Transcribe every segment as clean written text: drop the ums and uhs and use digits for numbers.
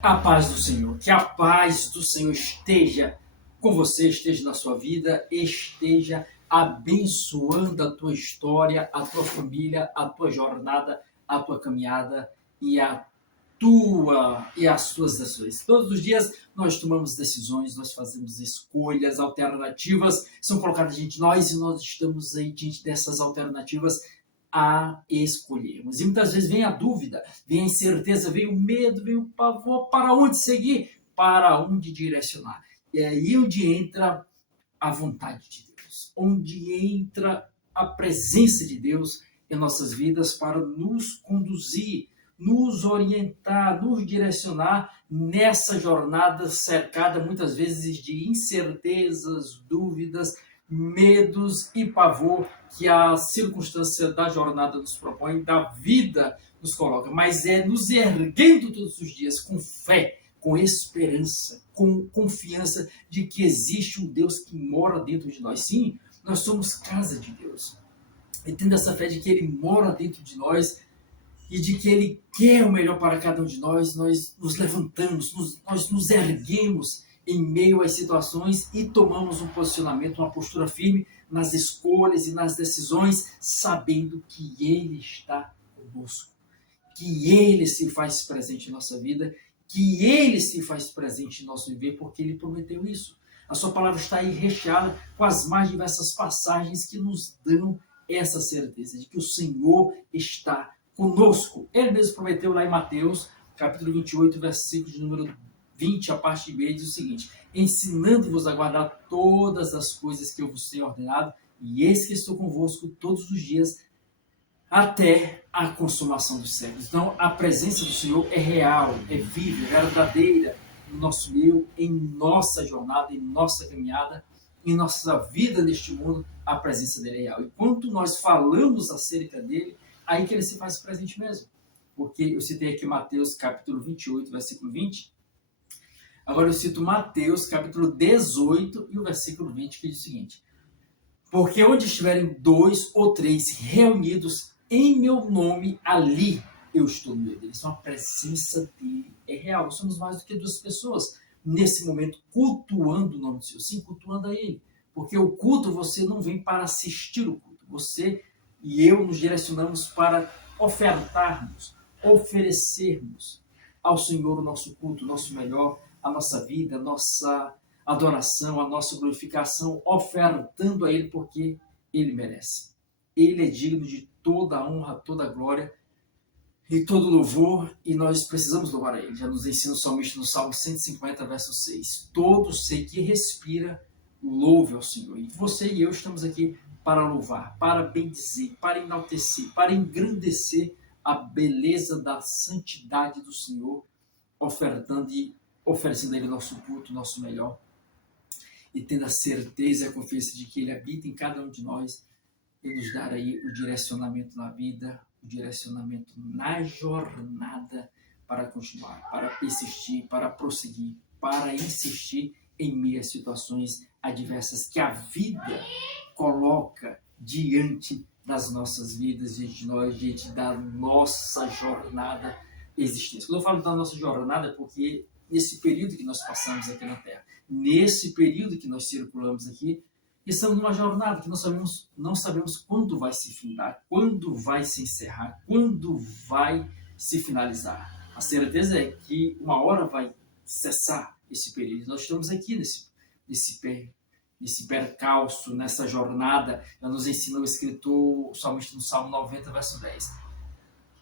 A paz do Senhor, que a paz do Senhor esteja com você, esteja na sua vida, esteja abençoando a tua história, a tua família, a tua jornada, a tua caminhada e as tuas ações. Todos os dias nós tomamos decisões, nós fazemos escolhas, alternativas são colocadas diante de nós e nós estamos aí diante dessas alternativas a escolhermos. E muitas vezes vem a dúvida, vem a incerteza, vem o medo, vem o pavor, para onde seguir, para onde direcionar. E é aí onde entra a vontade de Deus, onde entra a presença de Deus em nossas vidas para nos conduzir, nos orientar, nos direcionar nessa jornada cercada muitas vezes de incertezas, dúvidas, medos e pavor que a circunstância da jornada nos propõe, da vida nos coloca, mas é nos erguendo todos os dias com fé, com esperança, com confiança de que existe um Deus que mora dentro de nós. Sim, nós somos casa de Deus. E tendo essa fé de que Ele mora dentro de nós e de que Ele quer o melhor para cada um de nós, nós nos levantamos, nós nos erguemos em meio às situações e tomamos um posicionamento, uma postura firme nas escolhas e nas decisões, sabendo que Ele está conosco, que Ele se faz presente em nossa vida, que Ele se faz presente em nosso viver, porque Ele prometeu isso. A sua palavra está aí recheada com as mais diversas passagens que nos dão essa certeza de que o Senhor está conosco. Ele mesmo prometeu lá em Mateus, capítulo 28, versículo de número 20, a parte B, diz o seguinte: ensinando-vos a guardar todas as coisas que eu vos tenho ordenado, e eis que estou convosco todos os dias, até a consumação dos séculos. Então, a presença do Senhor é real, é viva, é verdadeira no nosso meio, em nossa jornada, em nossa caminhada, em nossa vida neste mundo, a presença dele é real. E quanto nós falamos acerca dele, aí que ele se faz presente mesmo. Porque eu citei aqui Mateus capítulo 28, versículo 20. Agora eu cito Mateus capítulo 18 e o versículo 20, que diz o seguinte: porque onde estiverem 2 ou 3 reunidos em meu nome, ali eu estou no meio deles. Então a presença dele é real. Nós somos mais do que 2 pessoas nesse momento cultuando o nome do Senhor. Sim, cultuando a Ele. Porque o culto, você não vem para assistir o culto. Você e eu nos direcionamos para ofertarmos, oferecermos ao Senhor o nosso culto, o nosso melhor, a nossa vida, a nossa adoração, a nossa glorificação, ofertando a Ele porque Ele merece. Ele é digno de toda a honra, toda a glória e todo o louvor, e nós precisamos louvar a Ele. Já nos ensina o salmista no Salmo 150, verso 6. Todo ser que respira, louve ao Senhor. E você e eu estamos aqui para louvar, para bendizer, para enaltecer, para engrandecer a beleza da santidade do Senhor, ofertando e oferecendo a Ele nosso culto, nosso melhor, e tendo a certeza e a confiança de que Ele habita em cada um de nós e nos dar aí o direcionamento na vida, o direcionamento na jornada para continuar, para persistir, para prosseguir, para insistir em meio às situações adversas que a vida coloca diante das nossas vidas, diante de nós, diante da nossa jornada existência. Quando eu falo da nossa jornada é porque nesse período que nós passamos aqui na Terra, nesse período que nós circulamos aqui, estamos numa jornada que não sabemos quando vai se findar, quando vai se encerrar, quando vai se finalizar. A certeza é que uma hora vai cessar esse período. Nós estamos aqui nesse percalço, nessa jornada. Já nos ensinou o escritor, o salmista no Salmo 90, verso 10.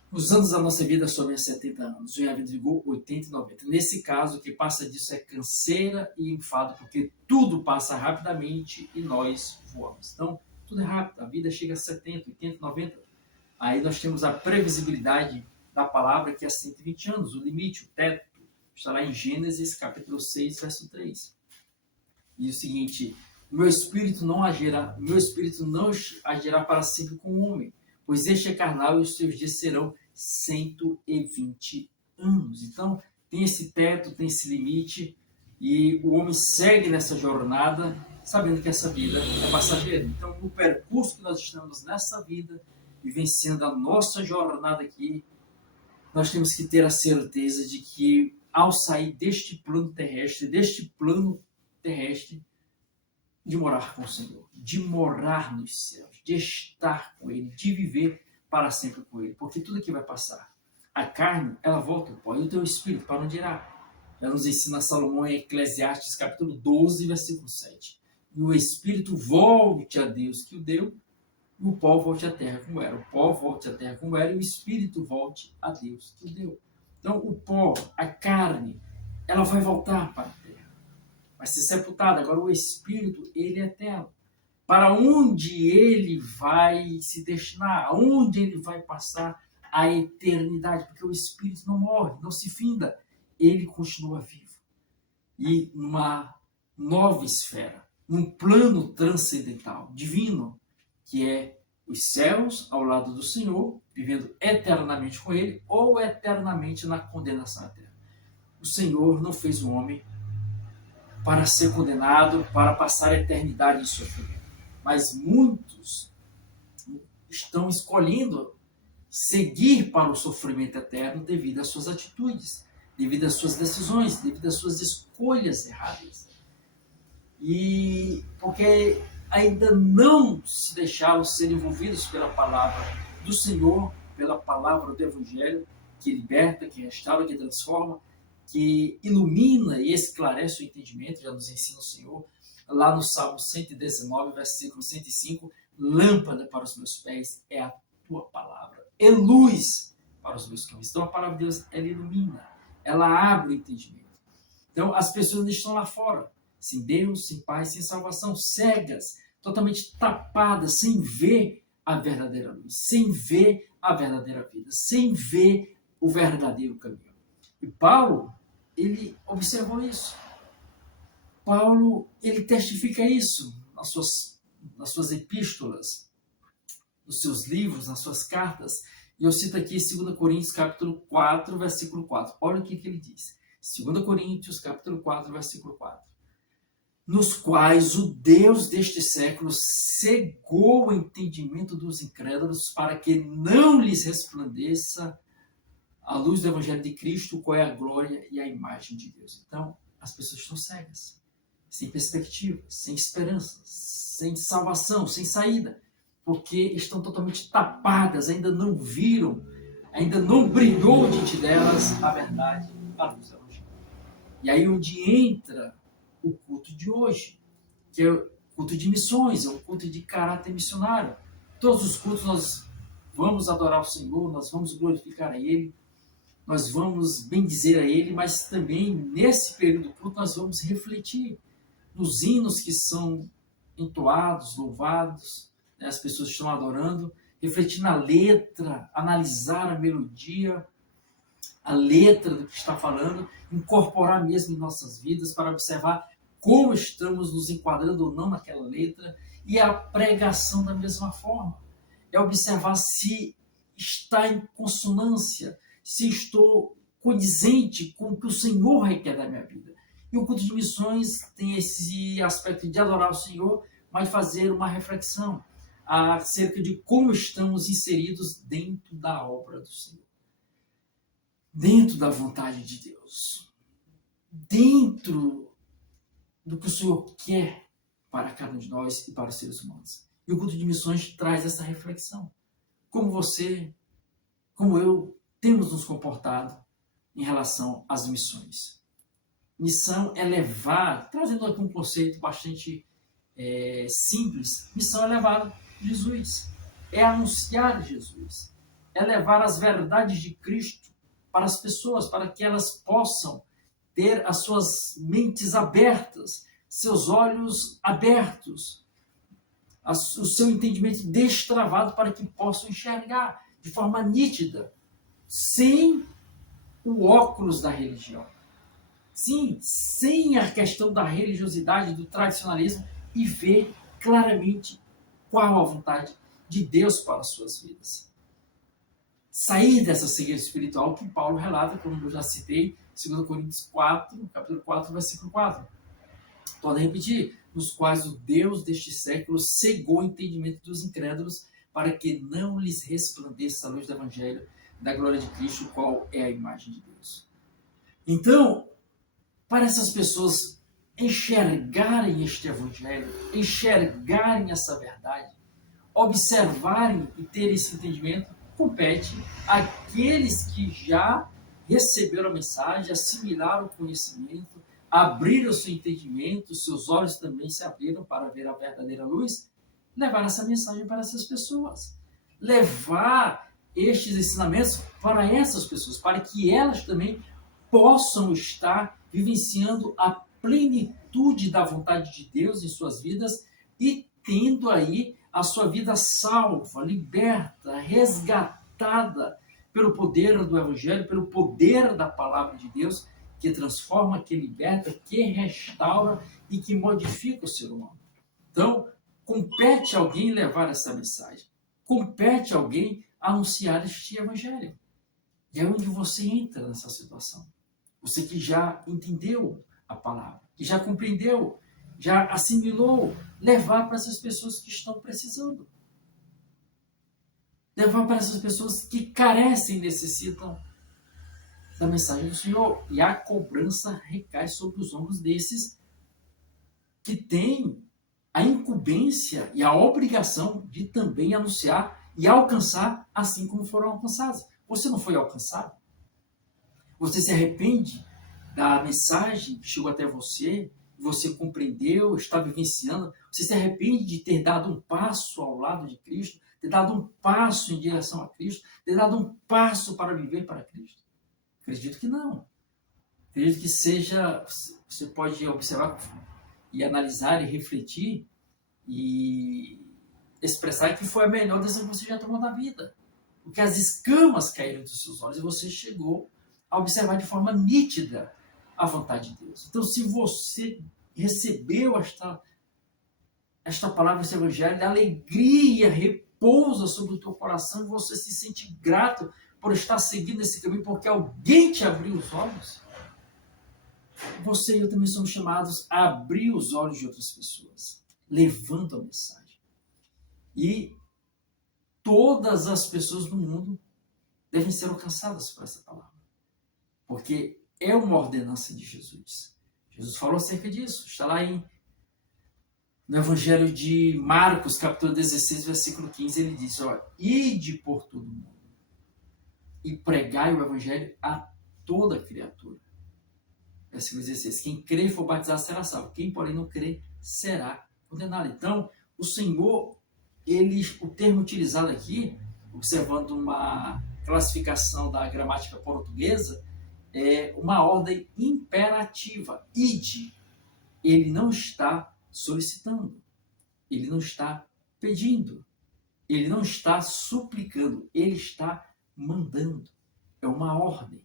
Os anos da nossa vida sobem 70 anos, em havendo vigor 80 e 90. Nesse caso, o que passa disso é canseira e enfado, porque tudo passa rapidamente e nós voamos. Então, tudo é rápido, a vida chega a 70, 80, 90. Aí nós temos a previsibilidade da palavra, que é 120 anos, o limite, o teto. Está lá em Gênesis, capítulo 6, verso 3. E o seguinte: meu espírito não agirá para sempre com o homem, pois este é carnal e os seus dias serão 120 anos. Então, tem esse teto, tem esse limite, e o homem segue nessa jornada, sabendo que essa vida é passageira. Então, no percurso que nós estamos nessa vida, vivenciando a nossa jornada aqui, nós temos que ter a certeza de que ao sair deste plano terrestre, de morar com o Senhor, de morar nos céus, de estar com Ele, de viver para sempre com Ele, porque tudo aqui vai passar. A carne, ela volta ao pó, e o teu espírito, para onde irá? Já nos ensina Salomão em Eclesiastes, capítulo 12, versículo 7. E o espírito volte a Deus que o deu, e o pó volte à terra como era. O pó volte à terra como era, e o espírito volte a Deus que o deu. Então, o pó, a carne, ela vai voltar para a terra, vai ser sepultada. Agora, o espírito, ele é eterno. Para onde ele vai se destinar? Aonde ele vai passar a eternidade? Porque o espírito não morre, não se finda. Ele continua vivo. E numa nova esfera, num plano transcendental, divino, que é os céus ao lado do Senhor, vivendo eternamente com Ele, ou eternamente na condenação eterna. O Senhor não fez o homem para ser condenado, para passar a eternidade em sofrimento. Mas muitos estão escolhendo seguir para o sofrimento eterno devido às suas atitudes, devido às suas decisões, devido às suas escolhas erradas. E porque ainda não se deixaram ser envolvidos pela palavra do Senhor, pela palavra do Evangelho, que liberta, que restaura, que transforma, que ilumina e esclarece o entendimento, já nos ensina o Senhor, lá no Salmo 119, versículo 105, lâmpada para os meus pés é a tua palavra, é luz para os meus caminhos. Então a palavra de Deus, ela ilumina, ela abre o entendimento. Então as pessoas estão lá fora, sem Deus, sem paz, sem salvação, cegas, totalmente tapadas, sem ver a verdadeira luz, sem ver a verdadeira vida, sem ver o verdadeiro caminho. E Paulo, ele observou isso. Paulo, ele testifica isso nas suas epístolas, nos seus livros, nas suas cartas. E eu cito aqui 2 Coríntios, capítulo 4, versículo 4. Olha o que ele diz. 2 Coríntios, capítulo 4, versículo 4. Nos quais o Deus deste século cegou o entendimento dos incrédulos para que não lhes resplandeça a luz do Evangelho de Cristo, qual é a glória e a imagem de Deus. Então, as pessoas estão cegas, sem perspectiva, sem esperança, sem salvação, sem saída, porque estão totalmente tapadas, ainda não viram, ainda não brilhou diante delas a verdade, a luz do Evangelho. E aí onde entra o culto de hoje, que é o culto de missões, é um culto de caráter missionário. Todos os cultos nós vamos adorar o Senhor, nós vamos glorificar a Ele, nós vamos bendizer a Ele, mas também nesse período do culto nós vamos refletir nos hinos que são entoados, louvados, né? As pessoas estão adorando, refletir na letra, analisar a melodia, a letra do que está falando, incorporar mesmo em nossas vidas para observar como estamos nos enquadrando ou não naquela letra, e a pregação da mesma forma. É observar se está em consonância, se estou condizente com o que o Senhor requer da minha vida. E o culto de missões tem esse aspecto de adorar o Senhor, mas fazer uma reflexão acerca de como estamos inseridos dentro da obra do Senhor, dentro da vontade de Deus, dentro do que o Senhor quer para cada um de nós e para os seres humanos. E o culto de missões traz essa reflexão. Como você, como eu, temos nos comportado em relação às missões. Missão é levar, trazendo aqui um conceito bastante simples, missão é levar Jesus, é anunciar Jesus, é levar as verdades de Cristo para as pessoas, para que elas possam ter as suas mentes abertas, seus olhos abertos, o seu entendimento destravado para que possam enxergar de forma nítida, sem o óculos da religião. Sim, sem a questão da religiosidade, do tradicionalismo, e ver claramente qual a vontade de Deus para as suas vidas. Sair dessa cegueira espiritual que Paulo relata, como eu já citei, 2 Coríntios 4, capítulo 4, versículo 4. Podem repetir, nos quais o Deus deste século cegou o entendimento dos incrédulos para que não lhes resplandeça a luz do Evangelho da glória de Cristo, qual é a imagem de Deus. Então, para essas pessoas enxergarem este evangelho, enxergarem essa verdade, observarem e terem esse entendimento, compete àqueles que já receberam a mensagem, assimilaram o conhecimento, abriram o seu entendimento, seus olhos também se abriram para ver a verdadeira luz, levar essa mensagem para essas pessoas. Levar estes ensinamentos para essas pessoas, para que elas também possam estar vivenciando a plenitude da vontade de Deus em suas vidas e tendo aí a sua vida salva, liberta, resgatada pelo poder do Evangelho, pelo poder da palavra de Deus, que transforma, que liberta, que restaura e que modifica o ser humano. Então, compete a alguém levar essa mensagem. Compete a alguém anunciar este Evangelho. E é onde você entra nessa situação. Você que já entendeu a palavra, que já compreendeu, já assimilou, levar para essas pessoas que estão precisando. Levar para essas pessoas que carecem, necessitam da mensagem do Senhor. E a cobrança recai sobre os ombros desses que têm a incumbência e a obrigação de também anunciar e alcançar assim como foram alcançados. Você não foi alcançado? Você se arrepende da mensagem que chegou até você, você compreendeu, está vivenciando? Você se arrepende de ter dado um passo ao lado de Cristo, ter dado um passo em direção a Cristo, ter dado um passo para viver para Cristo? Acredito que não. Acredito que seja, você pode observar e analisar e refletir e expressar que foi a melhor decisão que você já tomou na vida. Porque as escamas caíram dos seus olhos e você chegou a observar de forma nítida a vontade de Deus. Então, se você recebeu esta palavra, esse evangelho, a alegria repousa sobre o teu coração e você se sente grato por estar seguindo esse caminho, porque alguém te abriu os olhos. Você e eu também somos chamados a abrir os olhos de outras pessoas, levando a mensagem. E todas as pessoas do mundo devem ser alcançadas por essa palavra. Porque é uma ordenança de Jesus. Jesus falou acerca disso. Está lá no Evangelho de Marcos, capítulo 16, versículo 15. Ele diz, ide por todo mundo e pregai o Evangelho a toda criatura. Versículo 16. Quem crer e for batizado será salvo. Quem, porém, não crer será condenado. Então, o Senhor, o termo utilizado aqui, observando uma classificação da gramática portuguesa, é uma ordem imperativa. Ide. Ele não está solicitando. Ele não está pedindo. Ele não está suplicando. Ele está mandando. É uma ordem.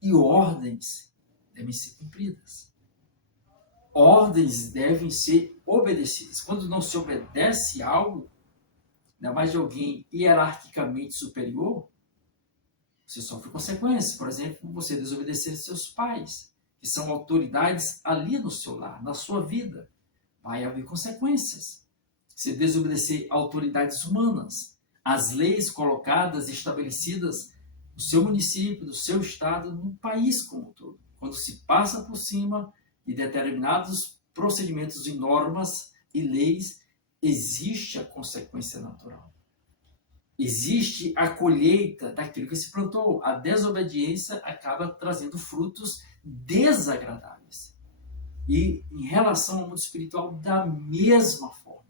E ordens devem ser cumpridas. Ordens devem ser obedecidas. Quando não se obedece algo, ainda mais de alguém hierarquicamente superior, você sofre consequências. Por exemplo, você desobedecer seus pais, que são autoridades ali no seu lar, na sua vida. Vai haver consequências. Você desobedecer autoridades humanas, as leis colocadas e estabelecidas no seu município, no seu estado, no país como um todo. Quando se passa por cima de determinados procedimentos e normas e leis, existe a consequência natural. Existe a colheita daquilo que se plantou. A desobediência acaba trazendo frutos desagradáveis. E em relação ao mundo espiritual, da mesma forma.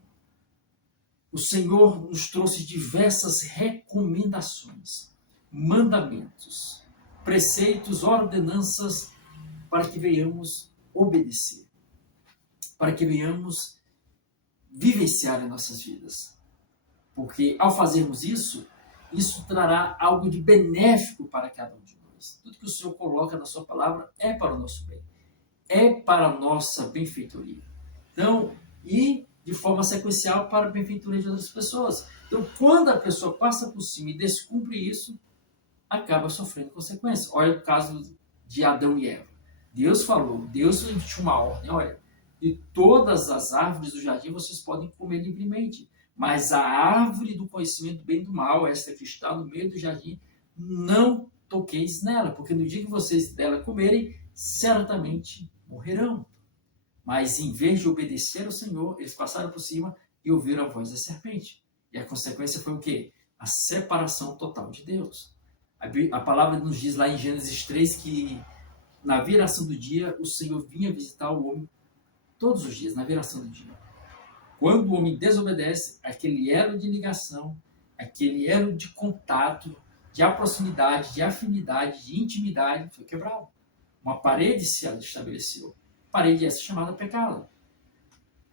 O Senhor nos trouxe diversas recomendações, mandamentos, preceitos, ordenanças, para que venhamos obedecer, para que venhamos vivenciar em nossas vidas. Porque ao fazermos isso, isso trará algo de benéfico para cada um de nós. Tudo que o Senhor coloca na sua palavra é para o nosso bem, é para a nossa benfeitoria. Então, e de forma sequencial para a benfeitoria de outras pessoas. Então, quando a pessoa passa por cima e descumpre isso, acaba sofrendo consequências. Olha o caso de Adão e Eva. Deus falou, Deus emitiu uma ordem, olha, de todas as árvores do jardim vocês podem comer livremente, mas a árvore do conhecimento do bem e do mal, esta que está no meio do jardim, não toqueis nela, porque no dia que vocês dela comerem, certamente morrerão. Mas em vez de obedecer ao Senhor, eles passaram por cima e ouviram a voz da serpente. E a consequência foi o quê? A separação total de Deus. A palavra nos diz lá em Gênesis 3 que na viração do dia o Senhor vinha visitar o homem todos os dias, na viração do dia. Quando o homem desobedece, aquele elo de ligação, aquele elo de contato, de proximidade, de afinidade, de intimidade foi quebrado. Uma parede se estabeleceu. Parede essa chamada pecado.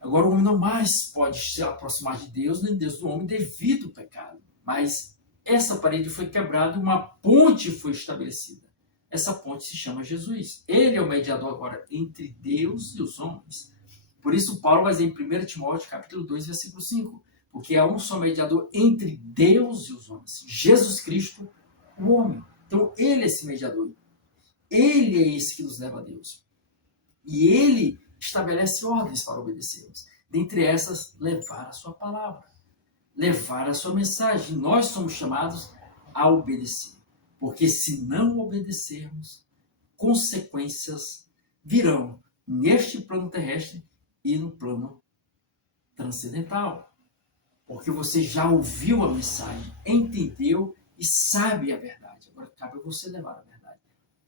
Agora o homem não mais pode se aproximar de Deus, nem Deus do homem, devido ao pecado. Mas essa parede foi quebrada e uma ponte foi estabelecida. Essa ponte se chama Jesus. Ele é o mediador agora entre Deus e os homens. Por isso Paulo vai dizer em 1 Timóteo, capítulo 2, versículo 5. Porque há um só mediador entre Deus e os homens. Jesus Cristo, o homem. Então ele é esse mediador. Ele é esse que nos leva a Deus. E ele estabelece ordens para obedecermos. Dentre essas, levar a sua palavra. Levar a sua mensagem. Nós somos chamados a obedecer. Porque se não obedecermos, consequências virão neste plano terrestre e no plano transcendental. Porque você já ouviu a mensagem, entendeu e sabe a verdade. Agora cabe a você levar a verdade.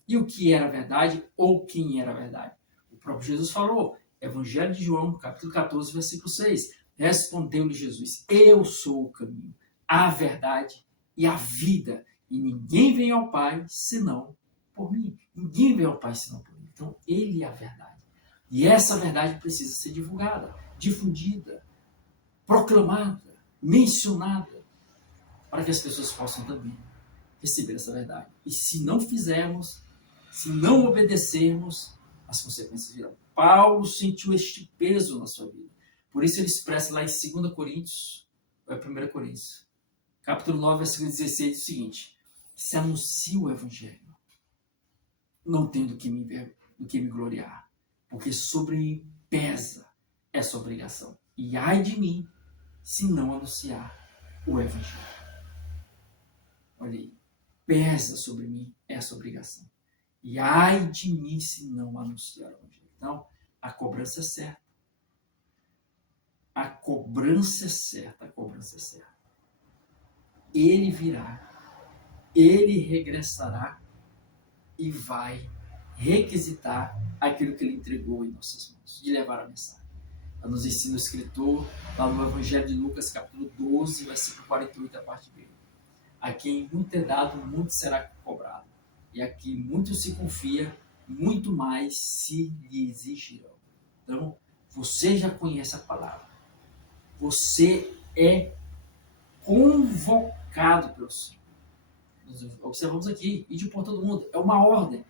E o que era a verdade ou quem era a verdade? O próprio Jesus falou, Evangelho de João, capítulo 14, versículo 6. Respondeu-lhe Jesus, eu sou o caminho, a verdade e a vida. E ninguém vem ao Pai senão por mim. Ninguém vem ao Pai senão por mim. Então, ele é a verdade. E essa verdade precisa ser divulgada, difundida, proclamada, mencionada, para que as pessoas possam também receber essa verdade. E se não fizermos, se não obedecermos, as consequências virão. Paulo sentiu este peso na sua vida. Por isso ele expressa lá em 2 Coríntios, ou é 1 Coríntios, capítulo 9, versículo 16, o seguinte: se anuncio o Evangelho, não tenho do que me gloriar, porque sobre mim pesa essa obrigação. E ai de mim, se não anunciar o Evangelho. Olha aí, pesa sobre mim essa obrigação. E ai de mim, se não anunciar o Evangelho. Então, a cobrança é certa. A cobrança é certa, a cobrança é certa. Ele virá, ele regressará e vai requisitar aquilo que ele entregou em nossas mãos, de levar a mensagem. Nos ensina o escritor, lá no Evangelho de Lucas, capítulo 12, versículo 48, a parte B. A quem muito é dado, muito será cobrado. E a quem muito se confia, muito mais se lhe exigirão. Então, você já conhece a palavra. Você é convocado pelo Senhor. Nós observamos aqui, ide por todo mundo. É uma ordem.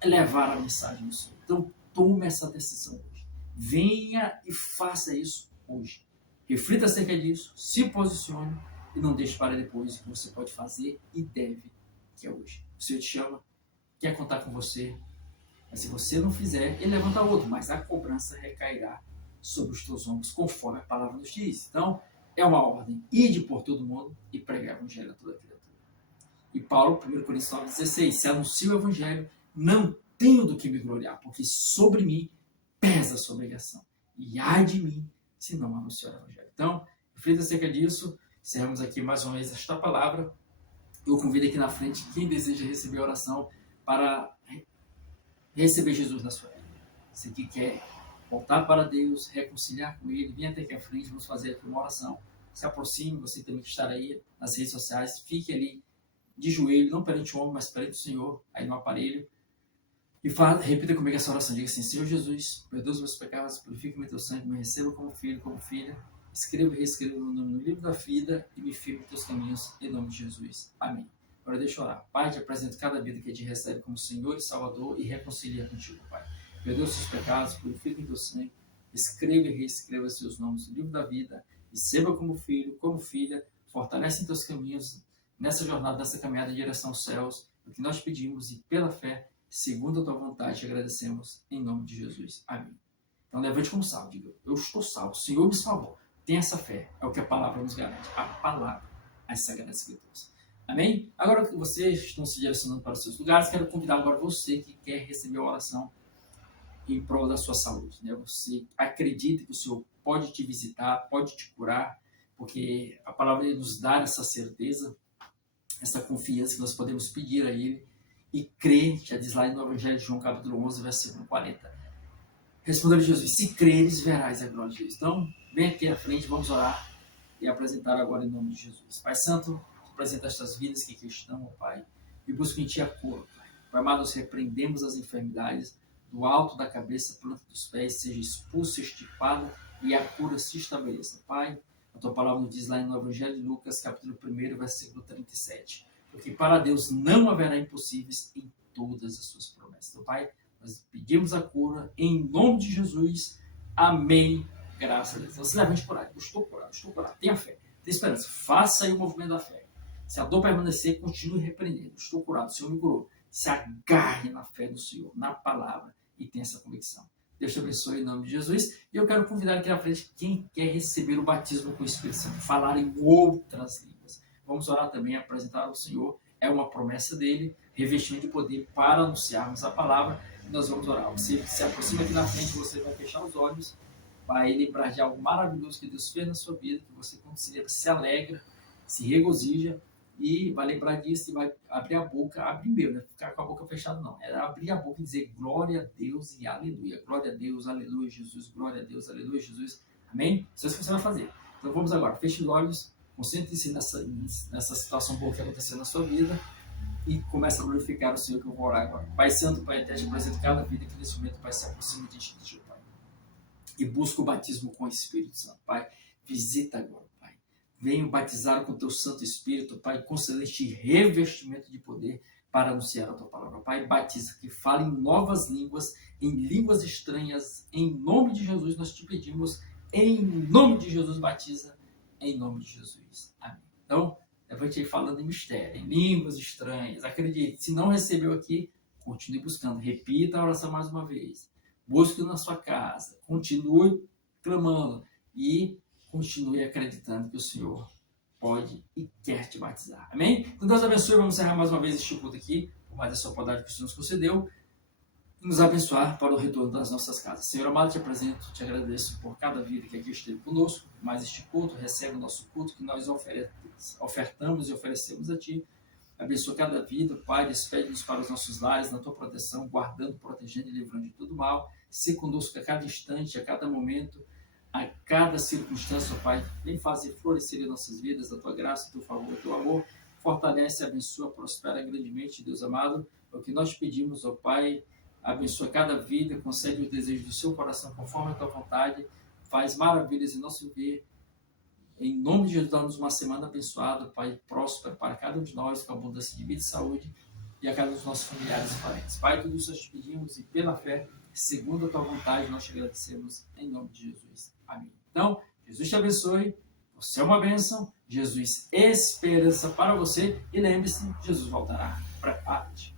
É levar a mensagem do Senhor. Então, tome essa decisão hoje. Venha e faça isso hoje. Reflita acerca disso, se posicione e não deixe para depois o que você pode fazer e deve, que é hoje. O Senhor te chama, quer contar com você, mas se você não fizer, ele levanta outro, mas a cobrança recairá sobre os teus ombros, conforme a palavra nos diz. Então, é uma ordem, ide por todo mundo e pregar o Evangelho a toda criatura. E Paulo, 1 Coríntios 9,16, se anuncio o Evangelho, não tenho do que me gloriar, porque sobre mim pesa a sua obrigação. E ai de mim, se não anunciar o Evangelho. Então, reflita acerca disso. Encerramos aqui mais uma vez esta palavra. Eu convido aqui na frente quem deseja receber a oração para receber Jesus na sua vida. Você que quer voltar para Deus, reconciliar com Ele, vem até aqui à frente, vamos fazer aqui uma oração. Se aproxime, você também que está aí nas redes sociais, fique ali de joelho, não perante o homem, mas perante o Senhor, aí no aparelho. E repita comigo essa oração, diga assim: Senhor Jesus, perdoa os meus pecados, purifica-me teu sangue, me receba como filho, como filha, escreva e reescreva o meu nome no livro da vida e me firme em teus caminhos, em nome de Jesus. Amém. Agora deixa eu orar. Pai, te apresento cada vida que te recebe como Senhor e Salvador e reconcilia contigo, Pai. Perdoa os seus pecados, purifica em teu sangue, escreva e reescreva seus nomes no livro da vida, receba como filho, como filha, fortalece em teus caminhos, nessa jornada, nessa caminhada em direção aos céus, o que nós pedimos e pela fé, segundo a tua vontade, agradecemos em nome de Jesus. Amém. Então levante como salvo, diga: eu estou salvo, o Senhor me salvou. Tenha essa fé, é o que a palavra nos garante. A palavra, as Sagradas Escrituras. Amém? Agora que vocês estão se direcionando para os seus lugares, quero convidar agora você que quer receber a oração em prol da sua saúde. Né? Você acredita que o Senhor pode te visitar, pode te curar, porque a palavra nos dá essa certeza, essa confiança que nós podemos pedir a Ele e crer, já diz lá no Evangelho de João, capítulo 11, versículo 40. Respondeu Jesus: se creres, verás a glória de Deus. Então, vem aqui à frente, vamos orar e apresentar agora em nome de Jesus. Pai Santo, apresenta estas vidas que aqui estão, ó Pai, e busco em Ti a cura, Pai. Pai amado, nós repreendemos as enfermidades do alto da cabeça, planta dos pés, seja expulso, extirpado e a cura se estabeleça. Pai, a Tua palavra nos diz lá no Evangelho de Lucas, capítulo 1, versículo 37. Porque para Deus não haverá impossíveis em todas as Suas promessas. Então, Pai, nós pedimos a cura em nome de Jesus. Amém. Graças a Deus. Você levante por aí. Eu estou curado. Tenha fé, tenha esperança. Faça aí o movimento da fé. Se a dor permanecer, continue repreendendo. Estou curado, o Senhor me curou. Se agarre na fé do Senhor, na palavra, e tenha essa convicção. Deus te abençoe em nome de Jesus. E eu quero convidar aqui na frente quem quer receber o batismo com o Espírito Santo, falar em outras línguas. Vamos orar também, apresentar ao Senhor. É uma promessa dele, revestimento de poder para anunciarmos a palavra. E nós vamos orar. Você se aproxima aqui na frente, você vai fechar os olhos, vai lembrar de algo maravilhoso que Deus fez na sua vida, que você, quando se alegra, se regozija, e vai lembrar disso e vai abrir a boca, abrir mesmo, não é ficar com a boca fechada não, é abrir a boca e dizer glória a Deus e aleluia, glória a Deus, aleluia Jesus, glória a Deus, aleluia Jesus, amém? Isso é o que você vai fazer. Então vamos agora, feche os olhos, concentre-se nessa situação boa que aconteceu na sua vida e comece a glorificar o Senhor, que eu vou orar agora. Pai Santo, Pai Eterno, te apresento cada vida que nesse momento, Pai, se aproxima de ti, Pai, e busca o batismo com o Espírito Santo. Pai, visita agora, Pai. Venho batizar com o teu Santo Espírito, Pai, conceder este revestimento de poder para anunciar a tua palavra. Pai, batiza, que fale em novas línguas, em línguas estranhas, em nome de Jesus nós te pedimos, em nome de Jesus batiza, em nome de Jesus. Amém. Então, levante aí falando em mistério, em línguas estranhas. Acredite, se não recebeu aqui, continue buscando. Repita a oração mais uma vez. Busque na sua casa, continue clamando e continue acreditando que o Senhor pode e quer te batizar. Amém? Então Deus abençoe, vamos encerrar mais uma vez este culto aqui, por mais a sua bondade que o Senhor nos concedeu, e nos abençoar para o retorno das nossas casas. Senhor amado, te apresento, te agradeço por cada vida que aqui esteve conosco, mais este culto, recebe o nosso culto que nós ofertamos e oferecemos a Ti. Abençoa cada vida, Pai, despede-nos para os nossos lares, na Tua proteção, guardando, protegendo e livrando de todo mal. Se conosco a cada instante, a cada momento, a cada circunstância, Pai. Vem fazer florescer em nossas vidas a Tua graça, o Teu favor, o Teu amor. Fortalece, abençoa, prospera grandemente, Deus amado. É o que nós pedimos, ó Pai. Abençoa cada vida, concede os desejos do seu coração conforme a Tua vontade. Faz maravilhas em nosso viver. Em nome de Jesus, dá-nos uma semana abençoada, Pai, próspera para cada um de nós, com abundância de vida e saúde, e a cada um dos nossos familiares e parentes. Pai, tudo isso nós te pedimos e pela fé, segundo a Tua vontade, nós te agradecemos em nome de Jesus. Amém. Então, Jesus te abençoe, você é uma bênção, Jesus esperança para você, e lembre-se, Jesus voltará. Prepare-te.